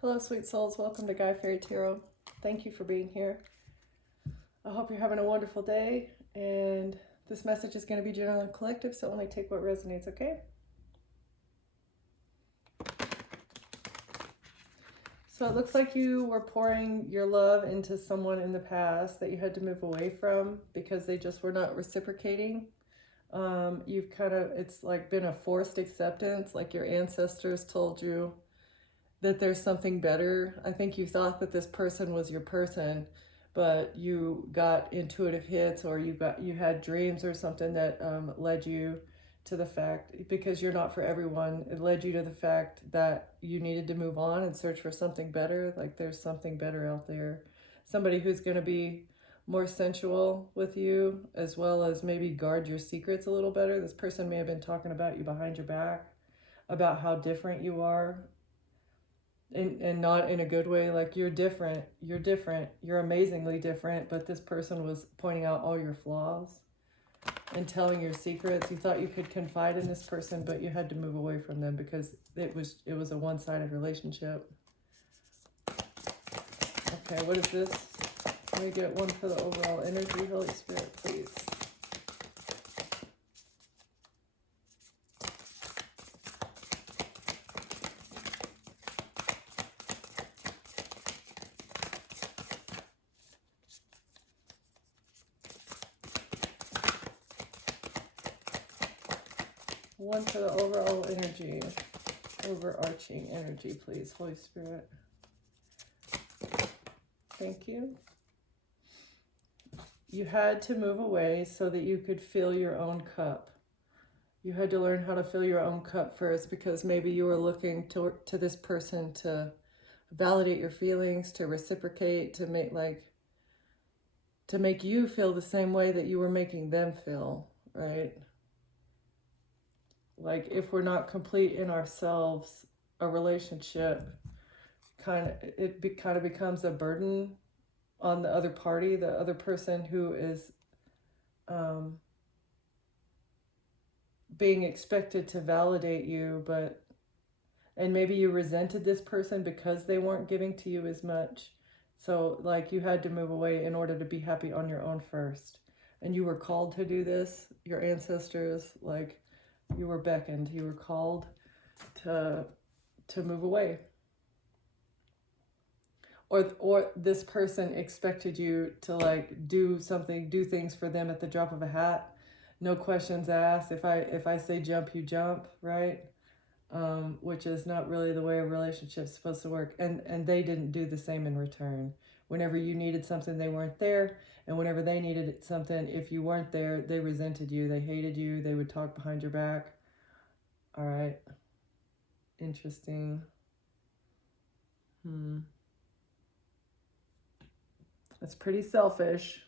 Hello, sweet souls. Welcome to Guy Fairy Tarot. Thank you for being here. I hope you're having a wonderful day. And this message is going to be general and collective, so only take what resonates, okay? So it looks like you were pouring your love into someone in the past that you had to move away from because they just were not reciprocating. You've kind of, it's like been a forced acceptance, like your ancestors told you that there's something better. I think you thought that this person was your person, but you got intuitive hits, or you had dreams or something that led you to the fact, because you're not for everyone, it led you to the fact that you needed to move on and search for something better. Like there's something better out there, somebody who's going to be more sensual with you, as well as maybe guard your secrets a little better. This person may have been talking about you behind your back, about how different you are, and not in a good way. Like you're different, you're amazingly different, but this person was pointing out all your flaws and telling your secrets. You thought you could confide in this person, but you had to move away from them because it was a one-sided relationship. Okay, what is this? Let me get one for the overall energy. Holy Spirit, please. One for the overall energy, overarching energy, please, Holy Spirit. Thank you. You had to move away so that you could fill your own cup. You had to learn how to fill your own cup first, because maybe you were looking to this person to validate your feelings, to reciprocate, to make you feel the same way that you were making them feel, right? Like if we're not complete in ourselves, a relationship kind of becomes a burden on the other party, the other person who is being expected to validate you, and maybe you resented this person because they weren't giving to you as much. So like you had to move away in order to be happy on your own first. And you were called to do this. Your ancestors, like you were beckoned, you were called to move away. Or this person expected you to like do things for them at the drop of a hat. No questions asked. If I say jump, you jump, right? Which is not really the way a relationship's supposed to work. And they didn't do the same in return. Whenever you needed something, they weren't there. And whenever they needed something, if you weren't there, they resented you. They hated you. They would talk behind your back. All right. Interesting. That's pretty selfish.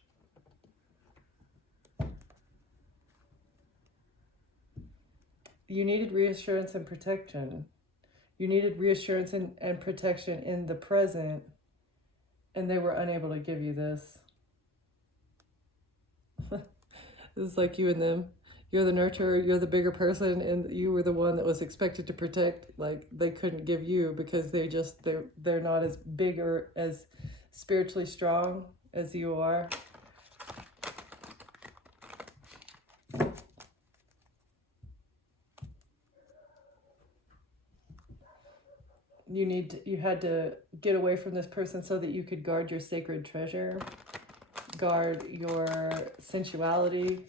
You needed reassurance and protection. You needed reassurance and protection in the present, and they were unable to give you this. This is like you and them. You're the nurturer, you're the bigger person, and you were the one that was expected to protect. Like they couldn't give you because they're not as big or as spiritually strong as you are. You had to get away from this person so that you could guard your sacred treasure, guard your sensuality,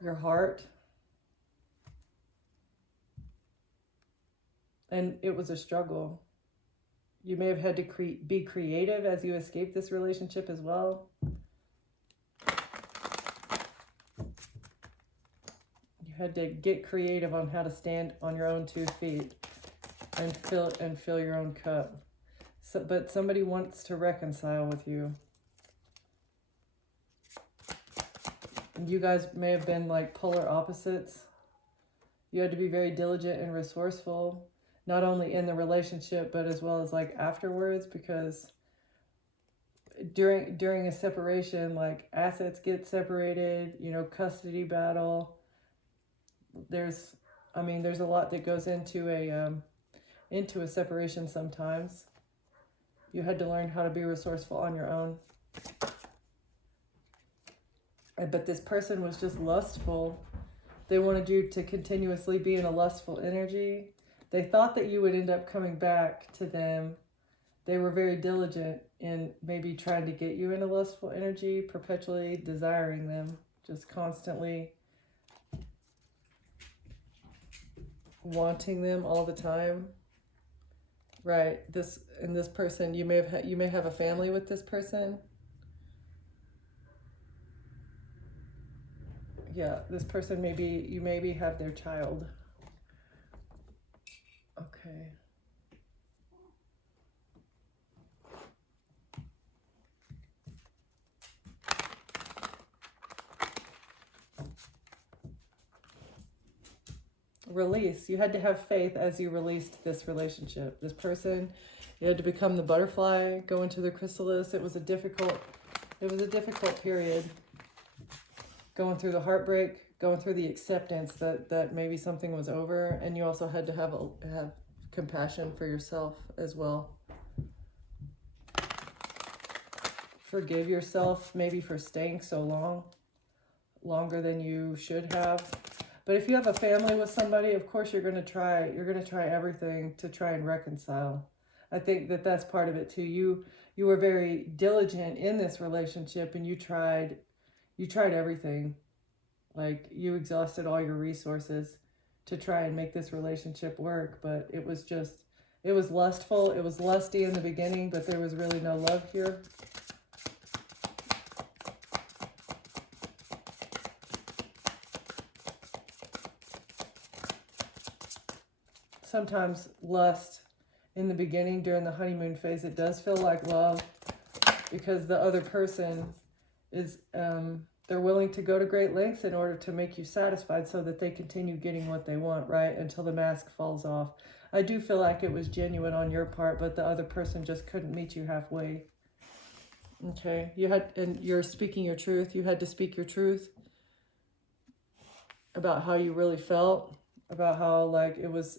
your heart. And it was a struggle. You may have had to be creative as you escaped this relationship as well. You had to get creative on how to stand on your own 2 feet and fill your own cup. But somebody wants to reconcile with you. And you guys may have been like polar opposites. You had to be very diligent and resourceful, not only in the relationship, but as well as like afterwards, because during a separation, like assets get separated, custody battle. There's a lot that goes into into a separation sometimes. You had to learn how to be resourceful on your own. But this person was just lustful. They wanted you to continuously be in a lustful energy. They thought that you would end up coming back to them. They were very diligent in maybe trying to get you in a lustful energy, perpetually desiring them, just constantly wanting them all the time. Right. This person, you may have a family with this person. Yeah, this person you maybe have their child. Okay. Release. You had to have faith as you released this relationship. This person, you had to become the butterfly, go into the chrysalis. It was a difficult period. Going through the heartbreak, going through the acceptance that maybe something was over, and you also had to have compassion for yourself as well. Forgive yourself maybe for staying so long, longer than you should have. But if you have a family with somebody, of course you're going to try everything to try and reconcile. I think that's part of it too. You were very diligent in this relationship, and you tried everything. Like, you exhausted all your resources to try and make this relationship work, but it was lustful. It was lusty in the beginning, but there was really no love here. Sometimes lust in the beginning during the honeymoon phase, it does feel like love, because the other person is, they're willing to go to great lengths in order to make you satisfied so that they continue getting what they want, right? Until the mask falls off. I do feel like it was genuine on your part, but the other person just couldn't meet you halfway. Okay, and you're speaking your truth. You had to speak your truth about how you really felt, about how, like, it was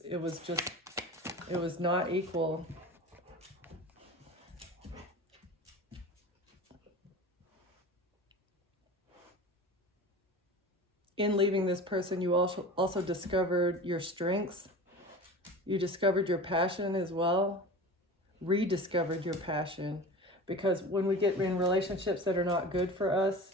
not equal. In leaving this person, you also discovered your strengths. You discovered your passion as well. Rediscovered your passion. Because when we get in relationships that are not good for us,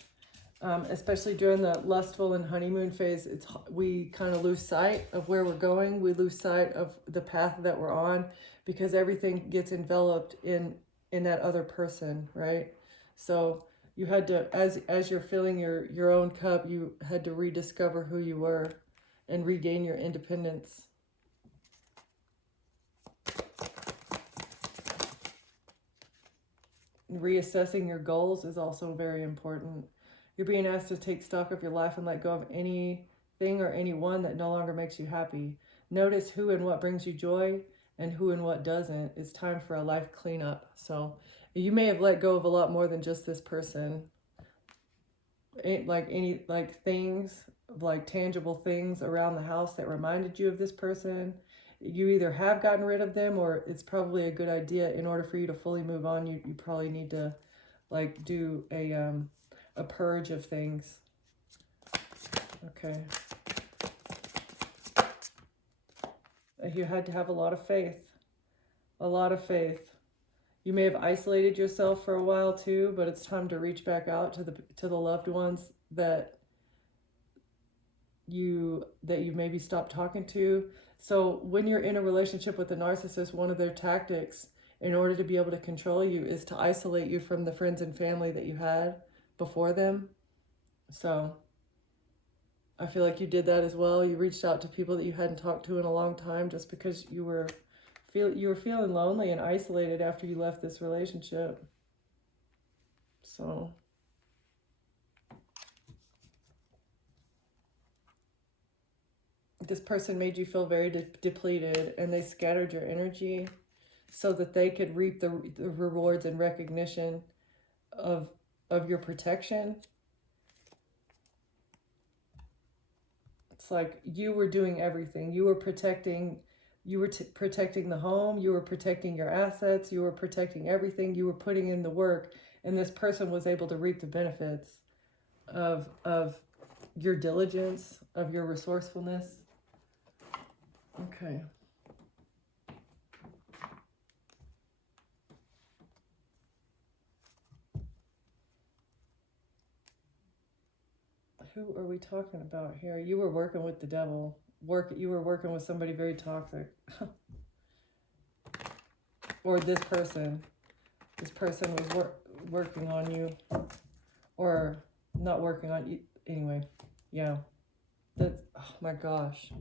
especially during the lustful and honeymoon phase, we kind of lose sight of where we're going. We lose sight of the path that we're on, because everything gets enveloped in that other person, right? So you had to, as you're filling your own cup, you had to rediscover who you were and regain your independence. Reassessing your goals is also very important. You're being asked to take stock of your life and let go of anything or anyone that no longer makes you happy. Notice who and what brings you joy and who and what doesn't. It's time for a life cleanup. So you may have let go of a lot more than just this person. Like things, like tangible things around the house that reminded you of this person. You either have gotten rid of them, or it's probably a good idea, in order for you to fully move on, you probably need to, like, do a purge of things. Okay. You had to have a lot of faith. A lot of faith. You may have isolated yourself for a while too, but it's time to reach back out to the loved ones that you maybe stopped talking to. So when you're in a relationship with a narcissist, one of their tactics in order to be able to control you is to isolate you from the friends and family that you had before them. So I feel like you did that as well. You reached out to people that you hadn't talked to in a long time, just because you were feeling lonely and isolated after you left this relationship. So this person made you feel very depleted, and they scattered your energy so that they could reap the rewards and recognition of your protection. It's like you were doing everything. You were protecting You were protecting the home, you were protecting your assets, you were protecting everything, you were putting in the work, and this person was able to reap the benefits of your diligence, of your resourcefulness. Okay. Who are we talking about here? You were working with the devil. You were working with somebody very toxic. Or this person was working on you, or not working on you. Anyway, yeah. That's, oh my gosh.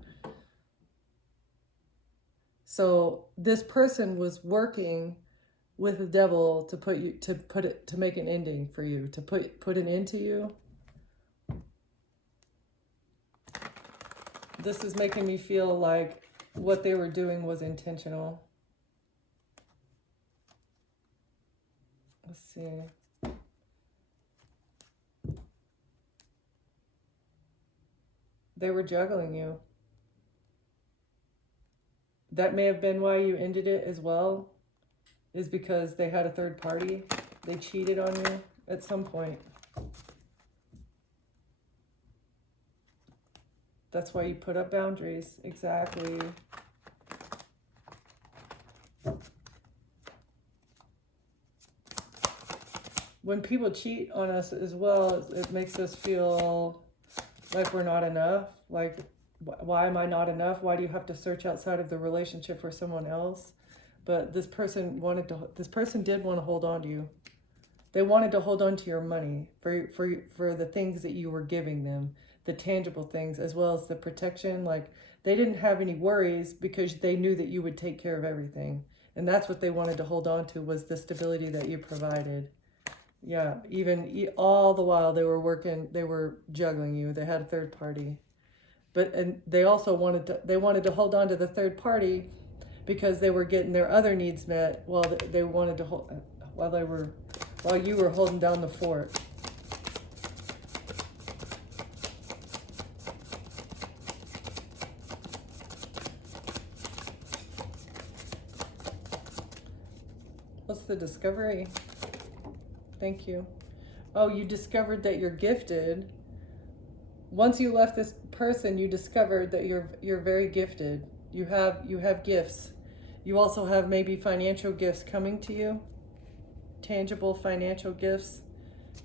So this person was working with the devil to make an ending for you, to put an end to you. This is making me feel like what they were doing was intentional. Let's see. They were juggling you. That may have been why you ended it as well, is because they had a third party. They cheated on you at some point. That's why you put up boundaries. Exactly. When people cheat on us as well, it makes us feel like we're not enough. Like, why am I not enough? Why do you have to search outside of the relationship for someone else? But this person did want to hold on to you. They wanted to hold on to your money for the things that you were giving them, the tangible things, as well as the protection. Like, they didn't have any worries because they knew that you would take care of everything. And that's what they wanted to hold on to, was the stability that you provided. Yeah, even all the while they were juggling you. They had a third party. And they also wanted to hold on to the third party because they were getting their other needs met while they wanted to hold, while you were holding down the fort. What's the discovery? Thank you. Oh, you discovered that you're gifted. Once you left this person, you discovered that you're very gifted. You have gifts. You also have maybe financial gifts coming to you. Tangible financial gifts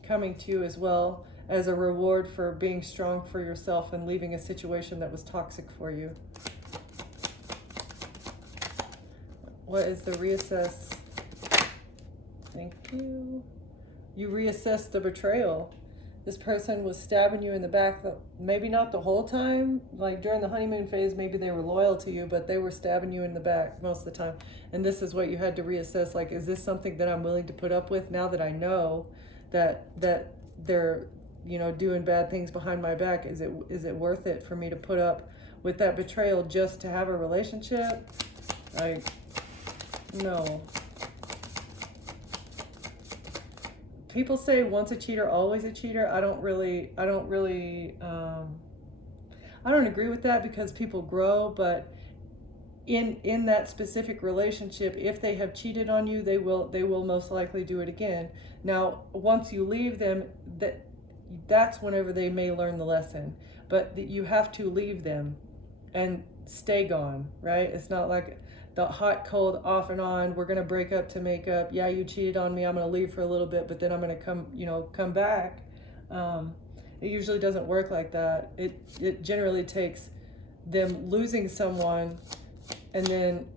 coming to you as well, as a reward for being strong for yourself and leaving a situation that was toxic for you. What is the reassess? Thank you. You reassess the betrayal. This person was stabbing you in the back, maybe not the whole time. Like during the honeymoon phase, maybe they were loyal to you, but they were stabbing you in the back most of the time. And this is what you had to reassess. Like, is this something that I'm willing to put up with now that I know that they're, doing bad things behind my back? Is it worth it for me to put up with that betrayal just to have a relationship? Like, no. People say once a cheater, always a cheater. I don't agree with that, because people grow, but in that specific relationship, if they have cheated on you, they will most likely do it again. Now, once you leave them, that's whenever they may learn the lesson, but you have to leave them and stay gone, right? It's not like the hot, cold, off and on, we're going to break up to make up. Yeah, you cheated on me, I'm going to leave for a little bit, but then I'm going to come back. It usually doesn't work like that. It generally takes them losing someone and then,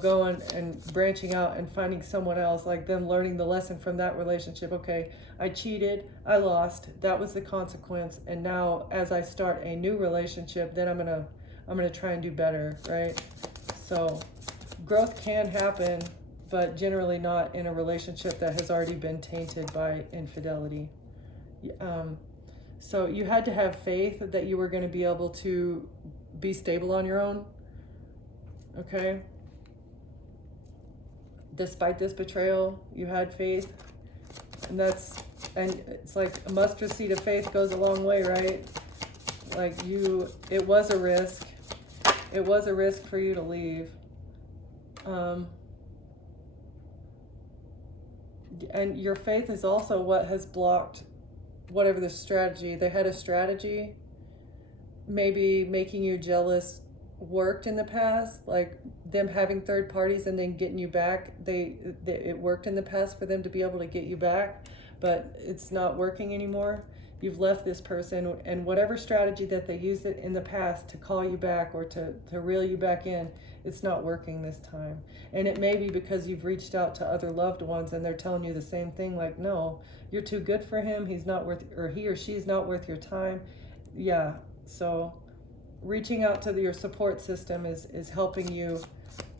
going and branching out and finding someone else, like them learning the lesson from that relationship. Okay, I cheated, I lost, that was the consequence. And now as I start a new relationship, then I'm going to try and do better, right? So growth can happen, but generally not in a relationship that has already been tainted by infidelity. So you had to have faith that you were going to be able to be stable on your own. Okay? Despite this betrayal, you had faith. And it's like a mustard seed of faith goes a long way, right? Like it was a risk. It was a risk for you to leave. And your faith is also what has blocked whatever the strategy. They had a strategy, maybe making you jealous, worked in the past, like them having third parties and then getting you back. It worked in the past for them to be able to get you back, but it's not working anymore. You've left this person, and whatever strategy that they used it in the past to call you back or to reel you back in, it's not working this time. And it may be because you've reached out to other loved ones and they're telling you the same thing, like, no, you're too good for him. He's not worth, or he or she's not worth your time. Yeah. So reaching out to your support system is helping you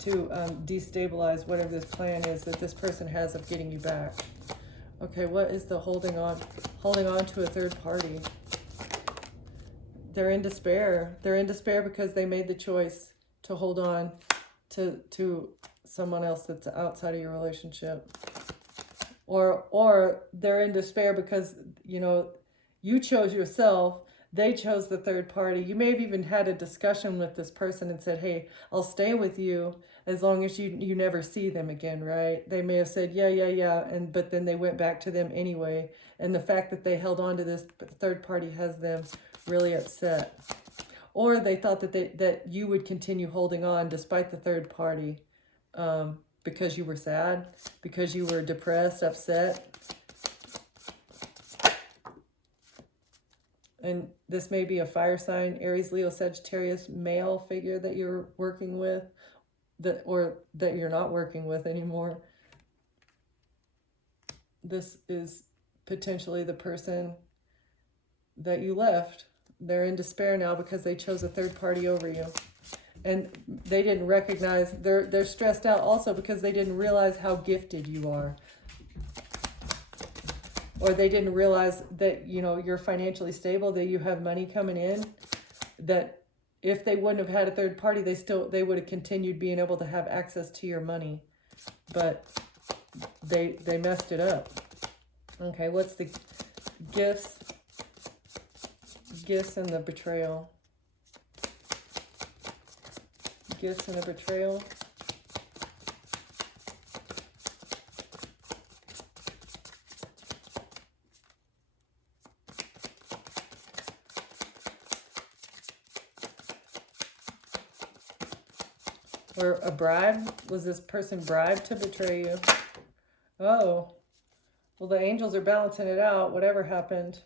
to destabilize whatever this plan is that this person has of getting you back. Okay, what is the holding on to a third party? They're in despair. They're in despair because they made the choice to hold on to someone else that's outside of your relationship. Or they're in despair because, you chose yourself. They chose the third party. You may have even had a discussion with this person and said, hey, I'll stay with you as long as you never see them again, right? They may have said, yeah, but then they went back to them anyway. And the fact that they held on to this third party has them really upset. Or they thought that you would continue holding on despite the third party because you were sad, because you were depressed, upset. And this may be a fire sign, Aries, Leo, Sagittarius, male figure that you're working with, or that you're not working with anymore. This is potentially the person that you left. They're in despair now because they chose a third party over you. And they didn't recognize, they're stressed out also because they didn't realize how gifted you are. Or they didn't realize that, you're financially stable, that you have money coming in, that if they wouldn't have had a third party, they would have continued being able to have access to your money. But they messed it up. Okay, what's the gifts? Gifts and the betrayal. Gifts and the betrayal. Or a bribe? Was this person bribed to betray you? Oh, well, the angels are balancing it out, whatever happened.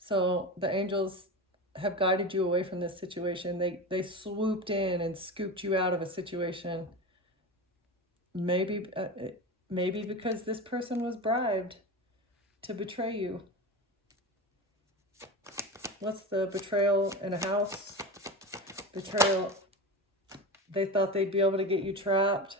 So the angels have guided you away from this situation. They swooped in and scooped you out of a situation. Maybe because this person was bribed to betray you. What's the betrayal in a house? Betrayal. They thought they'd be able to get you trapped.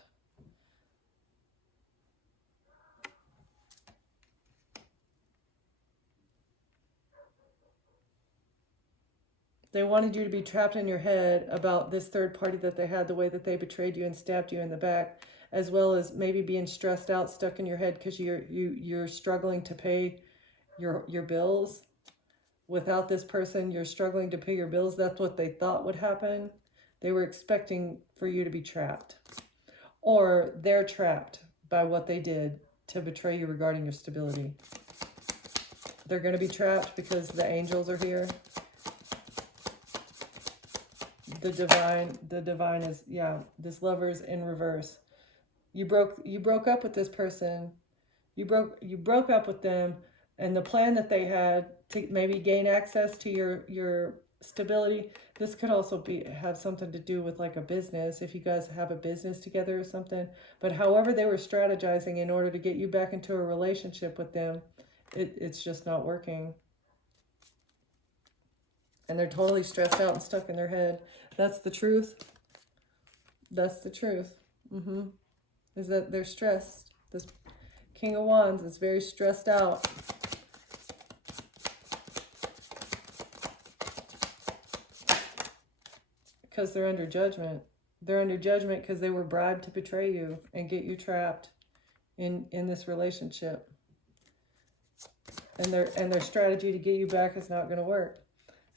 They wanted you to be trapped in your head about this third party that they had, the way that they betrayed you and stabbed you in the back, as well as maybe being stressed out, stuck in your head because you're struggling to pay your bills. Without this person, you're struggling to pay your bills. That's what they thought would happen. They were expecting for you to be trapped. Or they're trapped by what they did to betray you regarding your stability. They're going to be trapped because the angels are here. The divine is, this Lover's in reverse. You broke up with this person. You broke up with them, and the plan that they had to maybe gain access to your stability. This could also have something to do with like a business, if you guys have a business together or something. But however they were strategizing in order to get you back into a relationship with them, it's just not working. And they're totally stressed out and stuck in their head. That's the truth. That's the truth. Is that they're stressed. This King of Wands is very stressed out. Because they're under judgment. They're under judgment because they were bribed to betray you and get you trapped in this relationship. And their strategy to get you back is not going to work.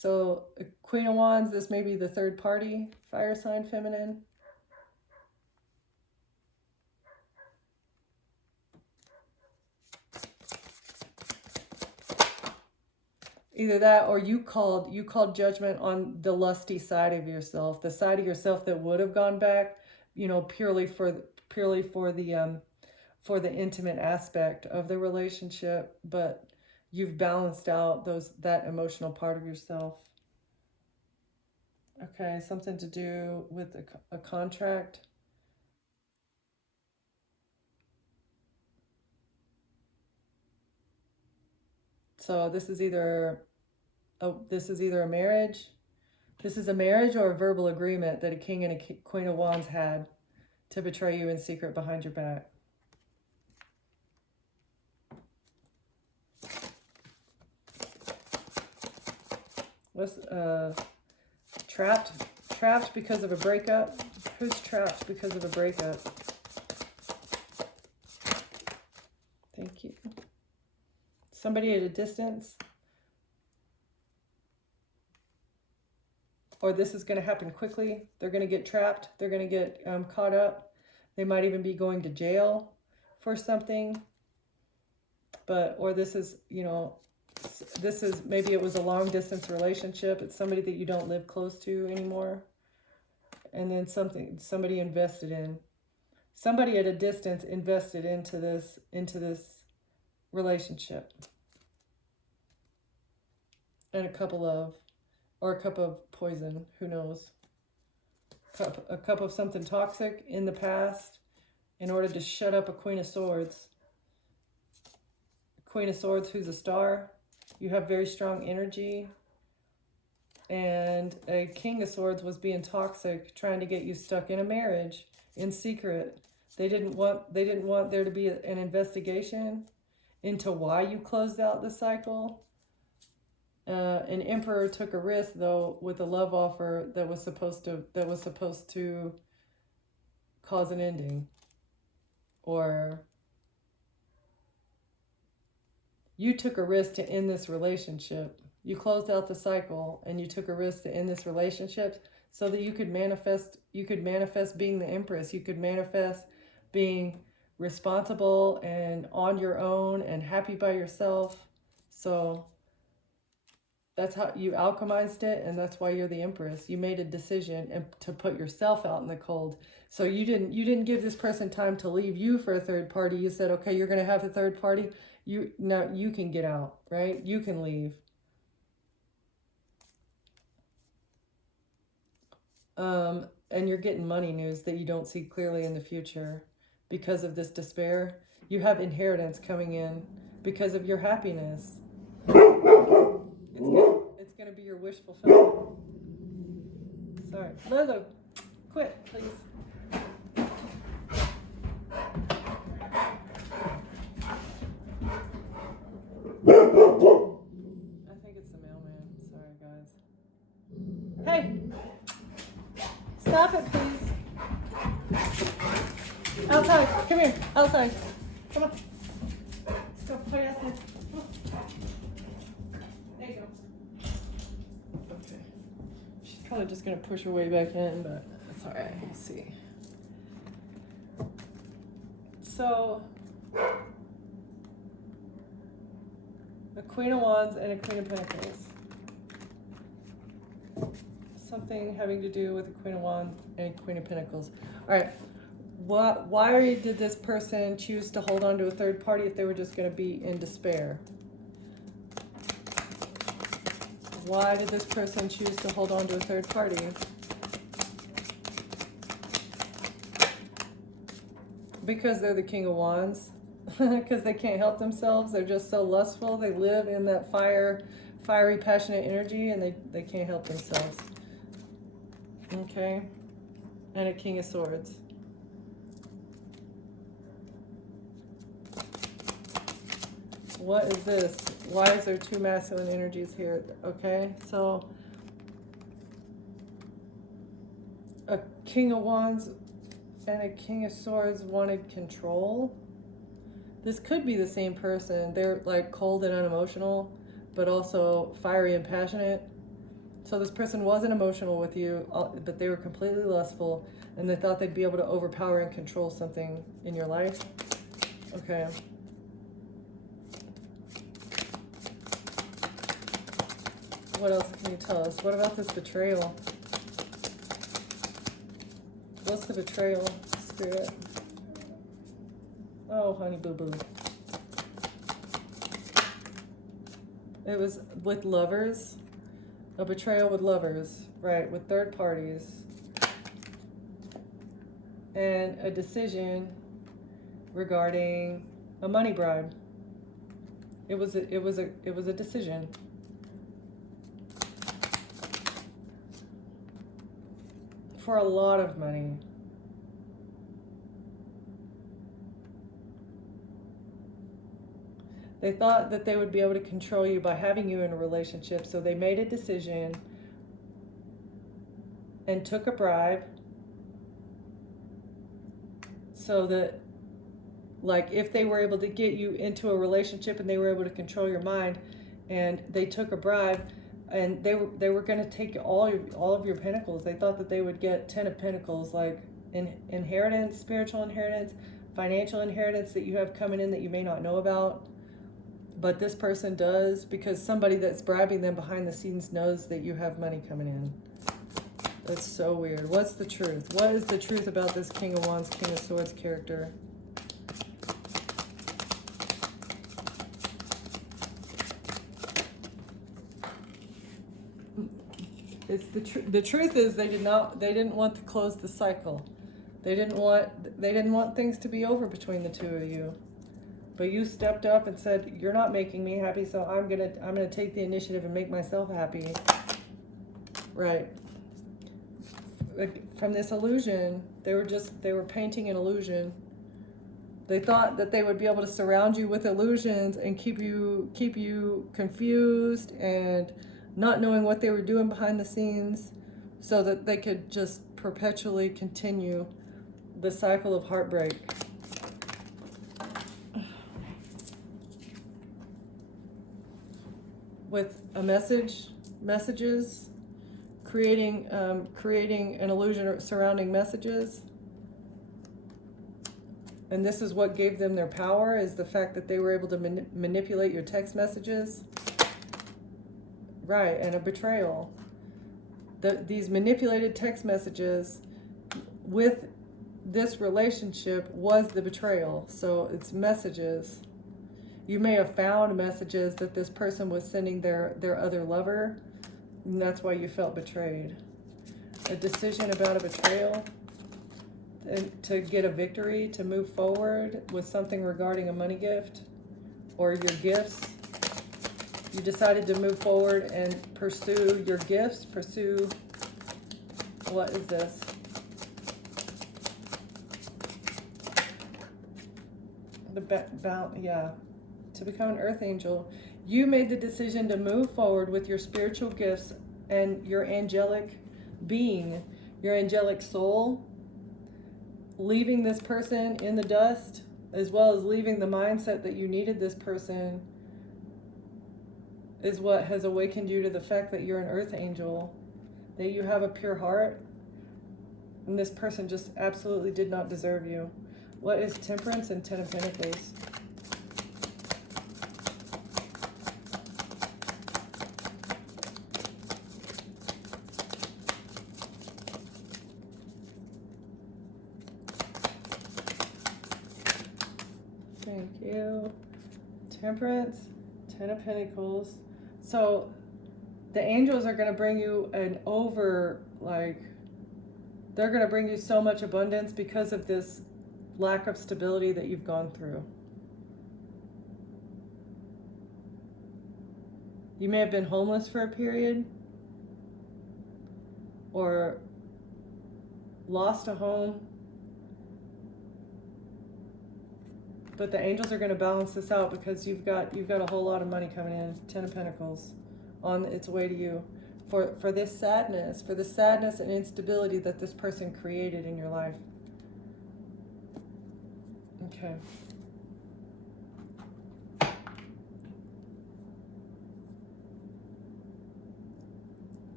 So Queen of Wands, this may be the third party, fire sign feminine. Either that, or you called judgment on the lusty side of yourself, the side of yourself that would have gone back, you know, purely for the intimate aspect of the relationship, but you've balanced out that emotional part of yourself. Okay, something to do with a contract. So this is either a marriage. This is a marriage or a verbal agreement that a king and a queen of wands had to betray you in secret behind your back. What's trapped because of a breakup? Who's trapped because of a breakup? Thank you. Somebody at a distance. Or this is going to happen quickly. They're going to get trapped. They're going to get caught up. They might even be going to jail for something. Or this is, you know, maybe it was a long distance relationship. It's somebody that you don't live close to anymore. And then somebody invested in. Somebody at a distance invested into this relationship. And a cup of poison, who knows? A cup of something toxic in the past in order to shut up a Queen of Swords. Queen of Swords who's a star. You have very strong energy. And a King of Swords was being toxic, trying to get you stuck in a marriage in secret. They didn't want there to be an investigation into why you closed out the cycle. An Emperor took a risk though with a love offer that was supposed to cause an ending, or you took a risk to end this relationship. You closed out the cycle and you took a risk to end this relationship so that you could manifest being the Empress. You could manifest being responsible and on your own and happy by yourself. So that's how you alchemized it, and that's why you're the Empress. You made a decision to put yourself out in the cold. So you didn't give this person time to leave you for a third party. You said, okay, you're going to have a third party. Now you can get out, right? You can leave. And you're getting money news that you don't see clearly in the future because of this despair. You have inheritance coming in because of your happiness. It's gonna be your wish fulfillment. Sorry, Lolo, quit, please. I think it's the mailman. Sorry, guys. Hey, stop it, please. Outside, come here. Outside, come on. Let's go. Put your ass in. There you go. Okay. She's probably just gonna push her way back in, but that's all right. We'll see. So, a Queen of Wands and a Queen of Pentacles. Something having to do with a Queen of Wands and a Queen of Pentacles. All right. Why did this person choose to hold on to a third party if they were just going to be in despair? Why did this person choose to hold on to a third party? Because they're the King of Wands. Because they can't help themselves. They're just so lustful. They live in that fiery, passionate energy, and they can't help themselves. Okay. And a King of Swords. What is this? Why is there two masculine energies here? Okay, so a King of Wands and a King of Swords wanted control. This could be the same person. They're like cold and unemotional, but also fiery and passionate. So this person wasn't emotional with you, but they were completely lustful, and they thought they'd be able to overpower and control something in your life. Okay. What else can you tell us? What about this betrayal? What's the betrayal, Spirit? Oh, honey boo boo. It was with lovers. A betrayal with lovers, right, with third parties. And a decision regarding a money bribe. It was a decision. For a lot of money. They thought that they would be able to control you by having you in a relationship, so they made a decision and took a bribe so that, like, if they were able to get you into a relationship and they were able to control your mind, and they took a bribe, and they were going to take all of your pentacles. They thought that they would get 10 of pentacles, like inheritance, spiritual inheritance, financial inheritance that you have coming in that you may not know about. But this person does, because somebody that's bribing them behind the scenes knows that you have money coming in. That's so weird. What's the truth? What is the truth about this King of Wands, King of Swords character? It's the truth is they didn't want to close the cycle. They didn't want things to be over between the two of you. But you stepped up and said, "You're not making me happy, so I'm gonna take the initiative and make myself happy." Right. From this illusion, they were painting an illusion. They thought that they would be able to surround you with illusions and keep you confused and not knowing what they were doing behind the scenes, so that they could just perpetually continue the cycle of heartbreak. With a messages, creating an illusion surrounding messages. And this is what gave them their power, is the fact that they were able to manipulate your text messages. Right, and a betrayal. These manipulated text messages with this relationship was the betrayal. So it's messages. You may have found messages that this person was sending their other lover, and that's why you felt betrayed. A decision about a betrayal, and to get a victory, to move forward with something regarding a money gift or your gifts. You decided to move forward and pursue your gifts, what is this? Yeah. To become an earth angel, you made the decision to move forward with your spiritual gifts and your angelic being, your angelic soul, leaving this person in the dust, as well as leaving the mindset that you needed this person, is what has awakened you to the fact that you're an earth angel, that you have a pure heart, and this person just absolutely did not deserve you. What is Temperance and Ten of Pentacles? Thank you. Temperance, Ten of Pentacles. So the angels are going to bring you they're going to bring you so much abundance because of this lack of stability that you've gone through. You may have been homeless for a period, or lost a home. But the angels are going to balance this out, because you've got a whole lot of money coming in. Ten of Pentacles on its way to you for this sadness, and instability that this person created in your life. Okay.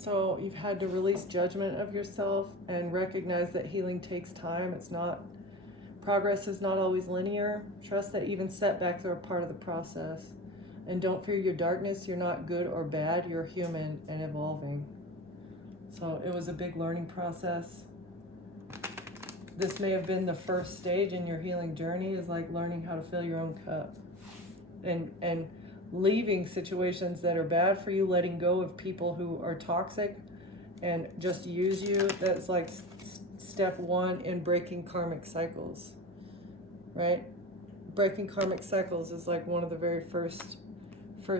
So you've had to release judgment of yourself and recognize that healing takes time. Progress is not always linear. Trust that even setbacks are a part of the process. And don't fear your darkness. You're not good or bad. You're human and evolving. So it was a big learning process. This may have been the first stage in your healing journey, is like learning how to fill your own cup. And leaving situations that are bad for you, letting go of people who are toxic and just use you. That's like step one in breaking karmic cycles, right? Breaking karmic cycles is like one of the very first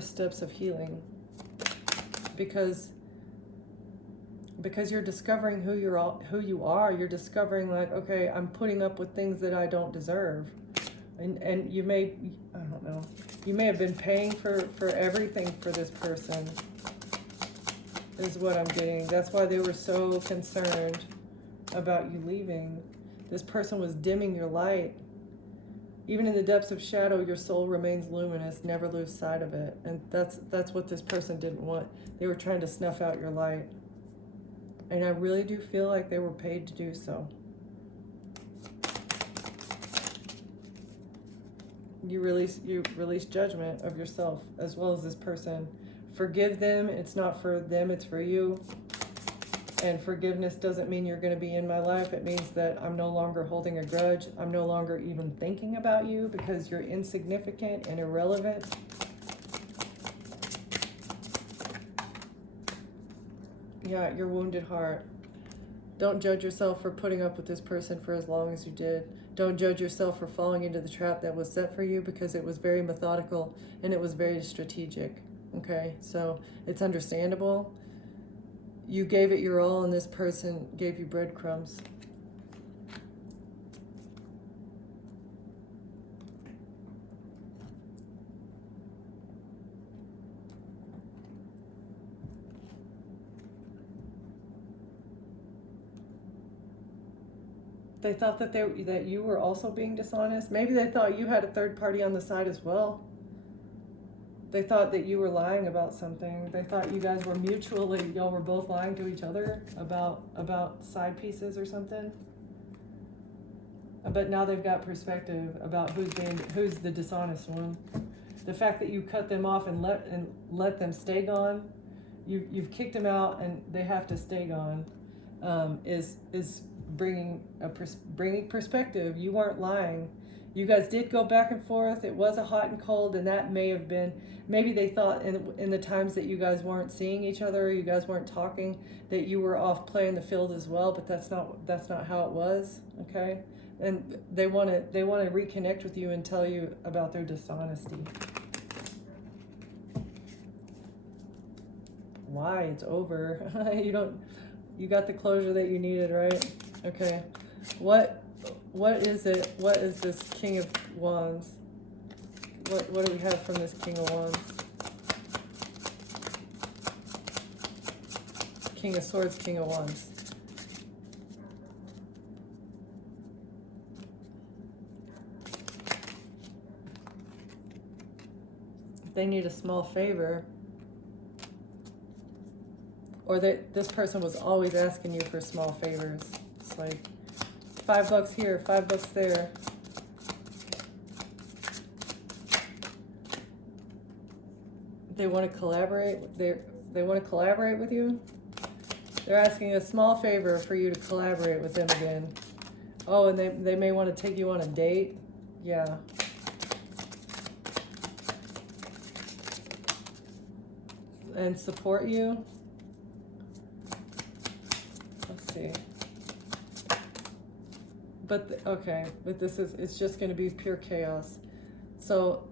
steps of healing, because you're discovering who you are. You're discovering, like, okay, I'm putting up with things that I don't deserve, and you may, I don't know, you may have been paying for everything for this person, is what I'm getting. That's why they were so concerned about you leaving. This person was dimming your light. Even in the depths of shadow, your soul remains luminous. Never lose sight of it. And that's what this person didn't want. They were trying to snuff out your light. And I really do feel like they were paid to do so. You release judgment of yourself as well as this person. Forgive them. It's not for them, it's for you. And forgiveness doesn't mean you're going to be in my life. It means that I'm no longer holding a grudge. I'm no longer even thinking about you because you're insignificant and irrelevant. Yeah, your wounded heart. Don't judge yourself for putting up with this person for as long as you did. Don't judge yourself for falling into the trap that was set for you, because it was very methodical and it was very strategic. Okay, so it's understandable. You gave it your all and this person gave you breadcrumbs. They thought that you were also being dishonest. Maybe they thought you had a third party on the side as well. They thought that you were lying about something. They thought you guys were y'all were both lying to each other about side pieces or something. But now they've got perspective about who's the dishonest one. The fact that you cut them off and let them stay gone, you've kicked them out and they have to stay gone, is bringing perspective. You weren't lying. You guys did go back and forth. It was a hot and cold, and that may have been, maybe they thought in the times that you guys weren't seeing each other, you guys weren't talking, that you were off playing the field as well, but that's not how it was, okay? And they want to reconnect with you and tell you about their dishonesty. Why? It's over. You got the closure that you needed, right? Okay. What is it? What is this King of Wands? What do we have from this King of Wands? King of Swords, King of Wands. They need a small favor. Or this person was always asking you for small favors. It's like $5 here, $5 there. They want to collaborate. They want to collaborate with you. They're asking a small favor for you to collaborate with them again. Oh, and they may want to take you on a date. Yeah. And support you. Let's see. But it's just going to be pure chaos. So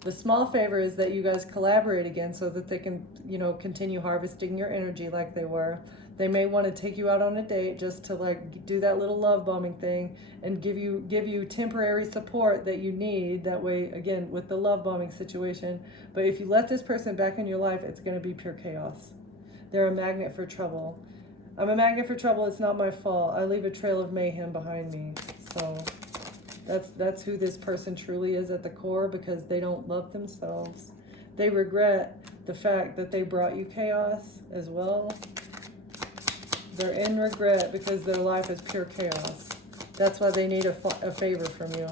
the small favor is that you guys collaborate again so that they can, continue harvesting your energy like they were. They may want to take you out on a date just to like do that little love bombing thing and give you temporary support that you need. That way, again, with the love bombing situation. But if you let this person back in your life, it's going to be pure chaos. They're a magnet for trouble. I'm a magnet for trouble. It's not my fault. I leave a trail of mayhem behind me. So that's who this person truly is at the core, because they don't love themselves. They regret the fact that they brought you chaos as well. They're in regret because their life is pure chaos. That's why they need a favor from you.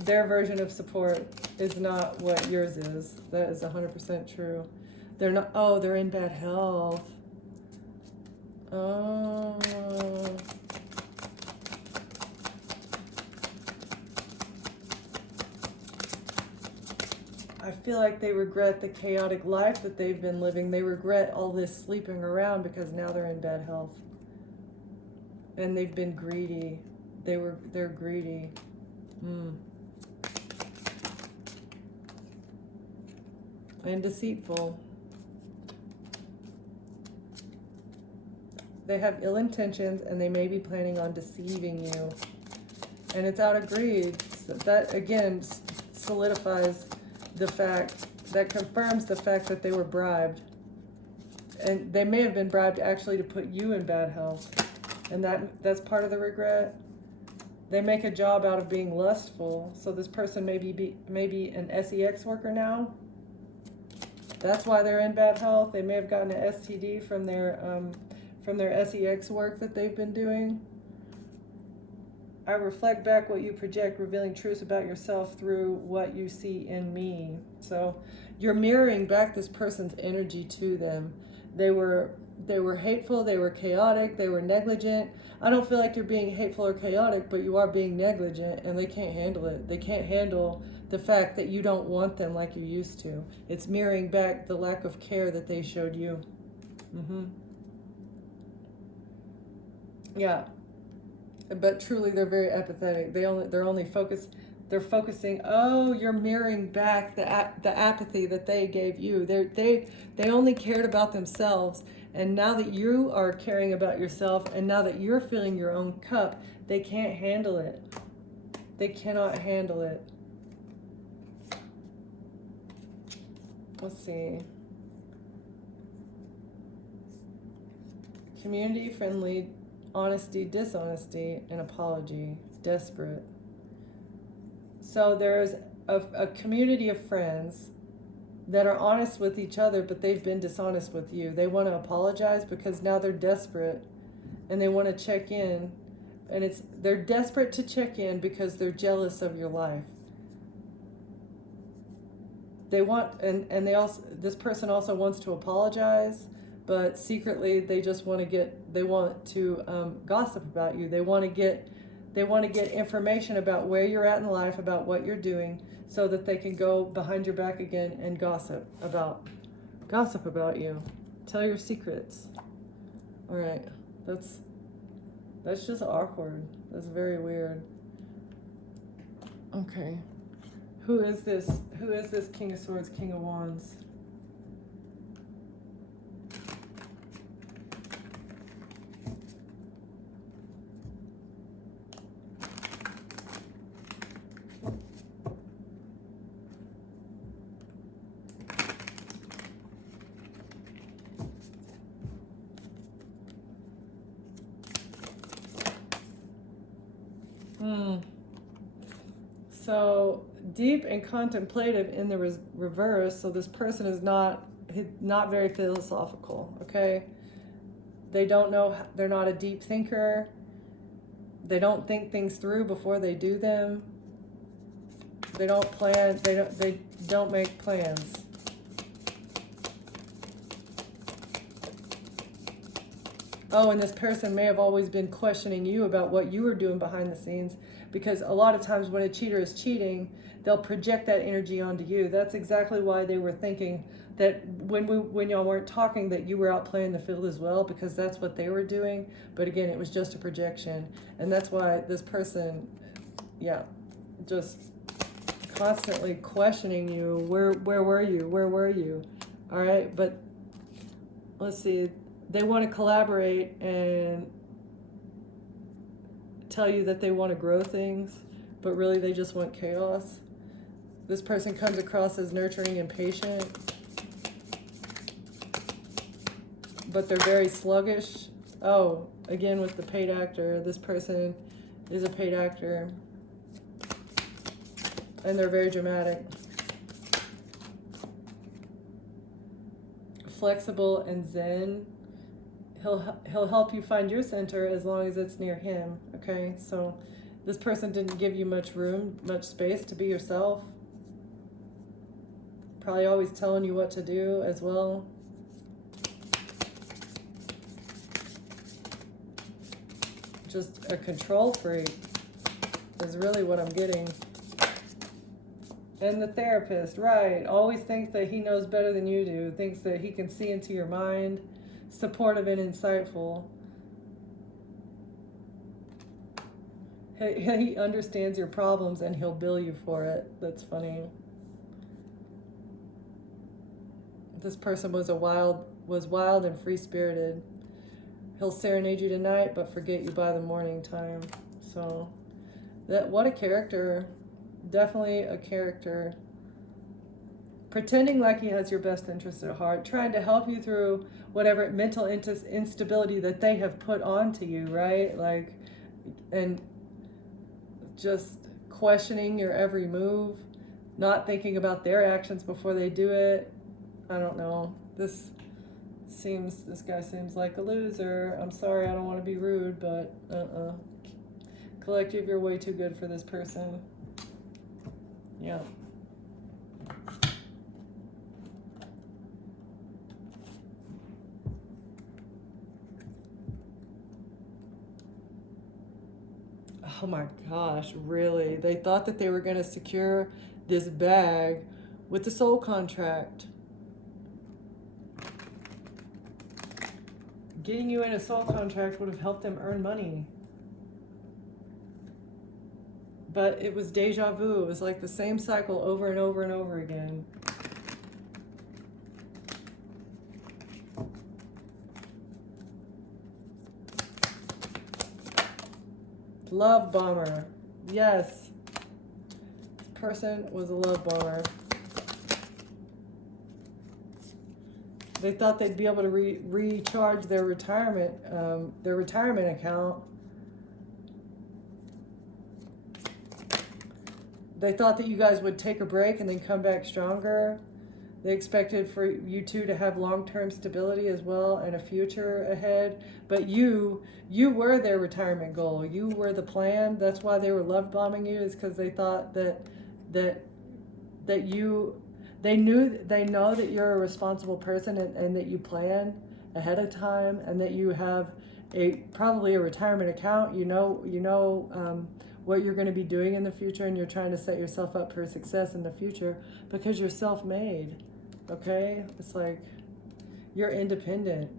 Their version of support is not what yours is. That is 100% true. They're not, oh, they're in bad health. Oh. I feel like they regret the chaotic life that they've been living. They regret all this sleeping around because now they're in bad health. And they've been greedy. They're greedy. And deceitful. They have ill intentions and they may be planning on deceiving you. And it's out of greed. So that again solidifies the fact, that confirms the fact that they were bribed. And they may have been bribed actually to put you in bad health. And that's part of the regret. They make a job out of being lustful. So this person may be an SEX worker now. That's why they're in bad health. They may have gotten an STD from their SEX work that they've been doing. I reflect back what you project, revealing truths about yourself through what you see in me. So you're mirroring back this person's energy to them. They were hateful, they were chaotic, they were negligent. I don't feel like you're being hateful or chaotic, but you are being negligent, and they can't handle it. They can't handle the fact that you don't want them like you used to. It's mirroring back the lack of care that they showed you. Yeah. But truly, they're very apathetic. They're focusing. Oh, you're mirroring back the apathy that they gave you. They only cared about themselves, and now that you are caring about yourself, and now that you're filling your own cup, they can't handle it. They cannot handle it. Let's see. Community friendly. Honesty, dishonesty, and apology. Desperate. So there's a community of friends that are honest with each other, but they've been dishonest with you. They want to apologize because now they're desperate and they want to check in. And they're desperate to check in because they're jealous of your life. They want, and this person also wants to apologize, but secretly they just want to gossip about you. They want to get information about where you're at in life, about what you're doing, so that they can go behind your back again and gossip about you. Tell your secrets. All right, that's just awkward. That's very weird. Okay, who is this? Who is this King of Swords, King of Wands? So deep and contemplative in the reverse. So this person is not very philosophical. Okay, they don't know. They're not a deep thinker. They don't think things through before they do them. They don't plan. They don't make plans. Oh, and this person may have always been questioning you about what you were doing behind the scenes, because a lot of times when a cheater is cheating, they'll project that energy onto you. That's exactly why they were thinking that when y'all weren't talking, that you were out playing the field as well, because that's what they were doing. But again, it was just a projection. And that's why this person, yeah, just constantly questioning you. Where were you? Where were you? All right, but let's see. They want to collaborate and tell you that they want to grow things, but really they just want chaos. This person comes across as nurturing and patient, but they're very sluggish. Oh, again with the paid actor, this person is a paid actor, and they're very dramatic. flexible and zen. He'll help you find your center as long as it's near him, okay? So this person didn't give you much room, much space to be yourself. Probably always telling you what to do as well. Just a control freak is really what I'm getting. And the therapist, right, always thinks that he knows better than you do, thinks that he can see into your mind, supportive and insightful. He understands your problems and he'll bill you for it. That's funny. This person was wild and free-spirited. He'll serenade you tonight, but forget you by the morning time. So, what a character. Definitely a character. Pretending like he has your best interest at heart, trying to help you through whatever mental instability that they have put onto you, right? Like, and just questioning your every move, not thinking about their actions before they do it. I don't know. This guy seems like a loser. I'm sorry, I don't want to be rude, but Collective, you're way too good for this person. Yeah. Oh my gosh, really? They thought that they were going to secure this bag with the soul contract. Getting you in a soul contract would have helped them earn money. But it was deja vu. It was like the same cycle over and over and over again. Love bomber. Yes. This person was a love bomber. They thought they'd be able to recharge their retirement account. They thought that you guys would take a break and then come back stronger. They expected for you two to have long-term stability as well and a future ahead. But you were their retirement goal. You were the plan. That's why they were love bombing you, is because they thought that they know that you're a responsible person and that you plan ahead of time and that you have probably a retirement account. You know what you're going to be doing in the future, and you're trying to set yourself up for success in the future because you're self-made. Okay? It's like you're independent.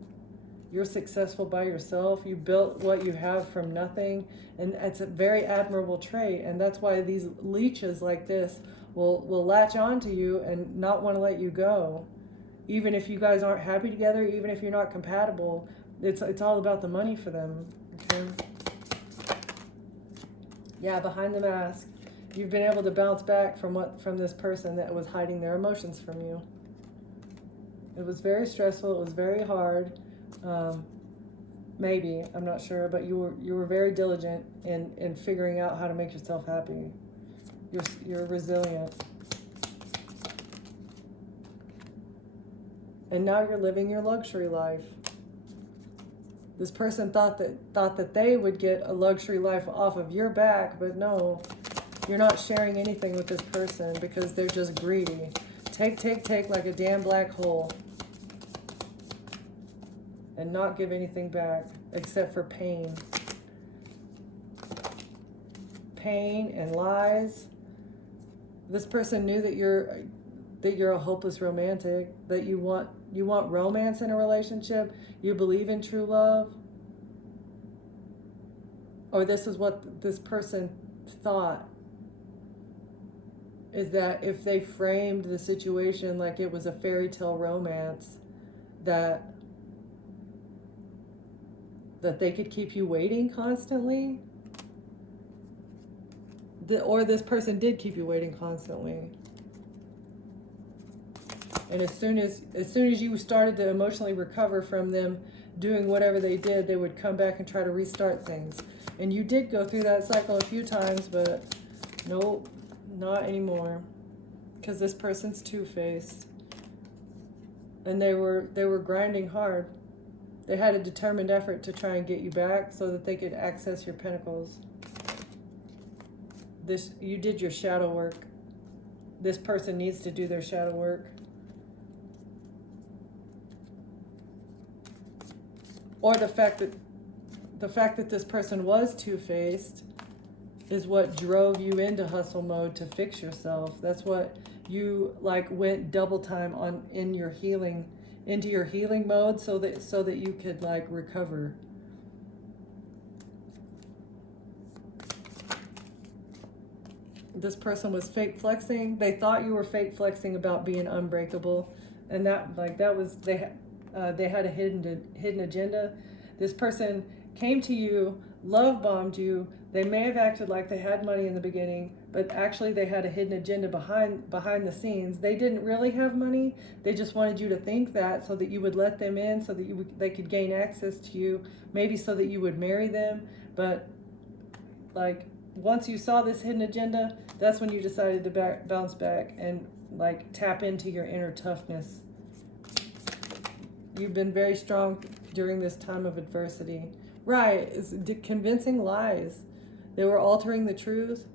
You're successful by yourself. You built what you have from nothing, and it's a very admirable trait, and that's why these leeches like this will latch on to you and not want to let you go. Even if you guys aren't happy together, even if you're not compatible, it's all about the money for them. Okay? Yeah, behind the mask, you've been able to bounce back from this person that was hiding their emotions from you. It was very stressful. It was very hard. Maybe, I'm not sure, but you were very diligent in figuring out how to make yourself happy. You're resilient. And now you're living your luxury life. This person thought that they would get a luxury life off of your back, but no, you're not sharing anything with this person because they're just greedy. Take like a damn black hole. And not give anything back except for pain. Pain and lies. This person knew that you're a hopeless romantic, that you want romance in a relationship, you believe in true love. Or this is what this person thought, is that if they framed the situation like it was a fairy tale romance, that they could keep you waiting constantly. Or this person did keep you waiting constantly. And as soon as you started to emotionally recover from them doing whatever they did, they would come back and try to restart things. And you did go through that cycle a few times, but nope, not anymore. Because this person's two-faced. and they were grinding hard. They had a determined effort to try and get you back so that they could access your pentacles. You did your shadow work. This person needs to do their shadow work. Or the fact that this person was two-faced is what drove you into hustle mode to fix yourself. That's what you like went double time on into your healing mode so that you could like recover. This person was fake flexing. They thought you were fake flexing about being unbreakable, and they had a hidden agenda. This person came to you, love bombed you. They may have acted like they had money in the beginning, but actually they had a hidden agenda behind the scenes. They didn't really have money. They just wanted you to think that so that you would let them in, so that they could gain access to you, maybe so that you would marry them. But like once you saw this hidden agenda, that's when you decided to bounce back and like tap into your inner toughness. You've been very strong during this time of adversity. Right, it's convincing lies. They were altering the truth.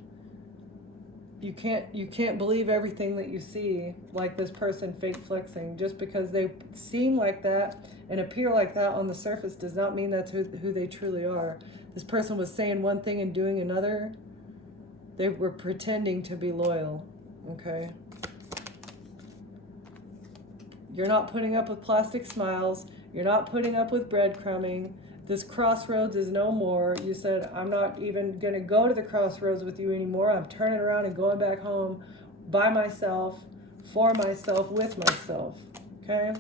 You can't believe everything that you see, like this person fake flexing. Just because they seem like that and appear like that on the surface does not mean that's who they truly are. This person was saying one thing and doing another. They were pretending to be loyal, okay? You're not putting up with plastic smiles. You're not putting up with breadcrumbing. This crossroads is no more. You said, I'm not even going to go to the crossroads with you anymore. I'm turning around and going back home by myself, for myself, with myself. Okay?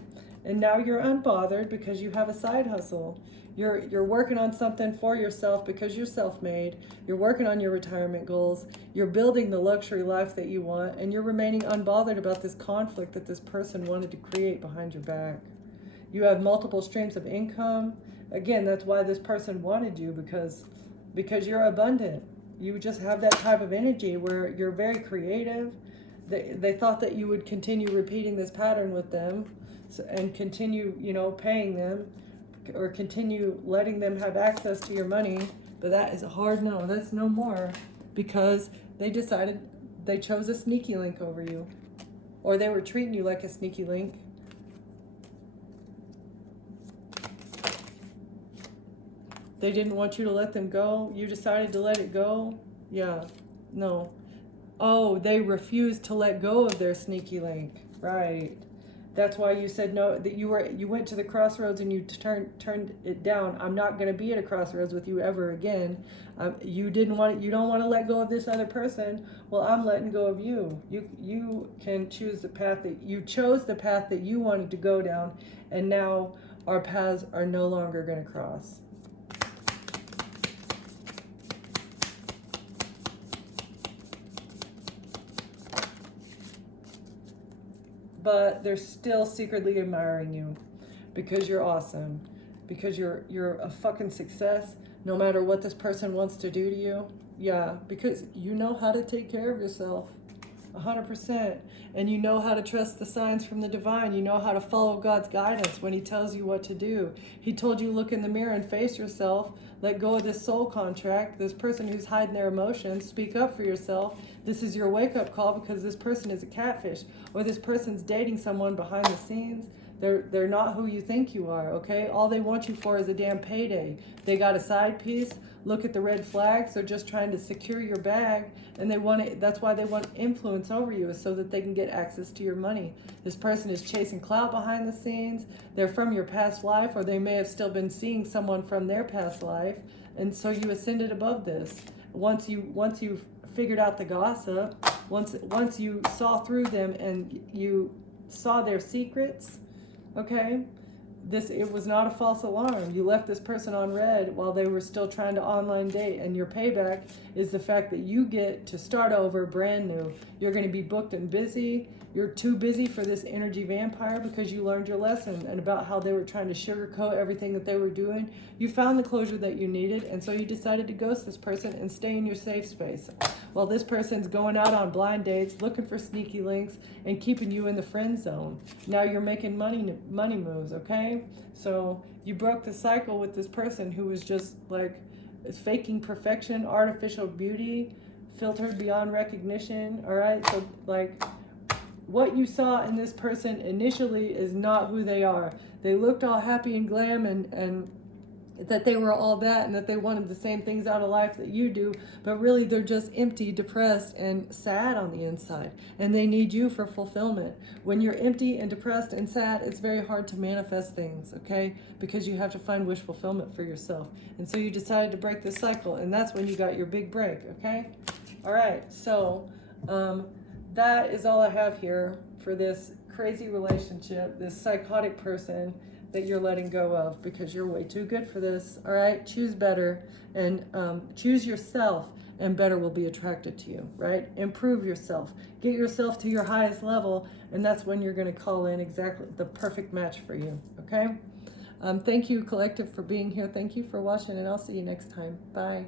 And now you're unbothered because you have a side hustle. You're working on something for yourself because you're self-made. You're working on your retirement goals. You're building the luxury life that you want, and you're remaining unbothered about this conflict that this person wanted to create behind your back. You have multiple streams of income. Again, that's why this person wanted you, because you're abundant. You just have that type of energy where you're very creative. They thought that you would continue repeating this pattern with them and continue, paying them or continue letting them have access to your money. But that is a hard no. That's no more, because they chose a sneaky link over you, or they were treating you like a sneaky link. They didn't want you to let them go. You decided to let it go. Yeah, no. Oh, they refused to let go of their sneaky link. Right. That's why you said no, that you went to the crossroads and you turned it down. I'm not going to be at a crossroads with you ever again. You don't want to let go of this other person. Well, I'm letting go of you. You can choose the path that you chose, the path that you wanted to go down, and now our paths are no longer going to cross. But they're still secretly admiring you because you're awesome, because you're a fucking success no matter what this person wants to do to you. Yeah, because you know how to take care of yourself 100%, and you know how to trust the signs from the divine. You know how to follow God's guidance when he tells you what to do. He told you look in the mirror and face yourself, let go of this soul contract, this person who's hiding their emotions, speak up for yourself. This is your wake-up call, because this person is a catfish, or this person's dating someone behind the scenes. They're not who you think you are, okay? All they want you for is a damn payday. They got a side piece. Look at the red flags. They're just trying to secure your bag, and that's why they want influence over you, is so that they can get access to your money. This person is chasing clout behind the scenes. They're from your past life, or they may have still been seeing someone from their past life, and so you ascended above this. Once you figured out the gossip, once you saw through them and you saw their secrets, okay, it was not a false alarm. You left this person on red while they were still trying to online date, and your payback is the fact that you get to start over brand new. You're going to be booked and busy. You're too busy for this energy vampire because you learned your lesson and about how they were trying to sugarcoat everything that they were doing. You found the closure that you needed, and so you decided to ghost this person and stay in your safe space. While this person's going out on blind dates, looking for sneaky links, and keeping you in the friend zone. Now you're making money moves, okay? So you broke the cycle with this person who was just like faking perfection, artificial beauty, filtered beyond recognition, all right? So like what you saw in this person initially is not who they are. They looked all happy and glam and that they were all that and that they wanted the same things out of life that you do, but really they're just empty, depressed, and sad on the inside, and they need you for fulfillment. When you're empty and depressed and sad, it's very hard to manifest things, okay? Because you have to find wish fulfillment for yourself. And so you decided to break this cycle, and that's when you got your big break, okay? All right, so that is all I have here for this crazy relationship, this psychotic person that you're letting go of, because you're way too good for this. All right, choose better, and choose yourself, and better will be attracted to you, right? Improve yourself, get yourself to your highest level, and that's when you're going to call in exactly the perfect match for you, okay? Thank you, Collective, for being here. Thank you for watching, and I'll see you next time. Bye.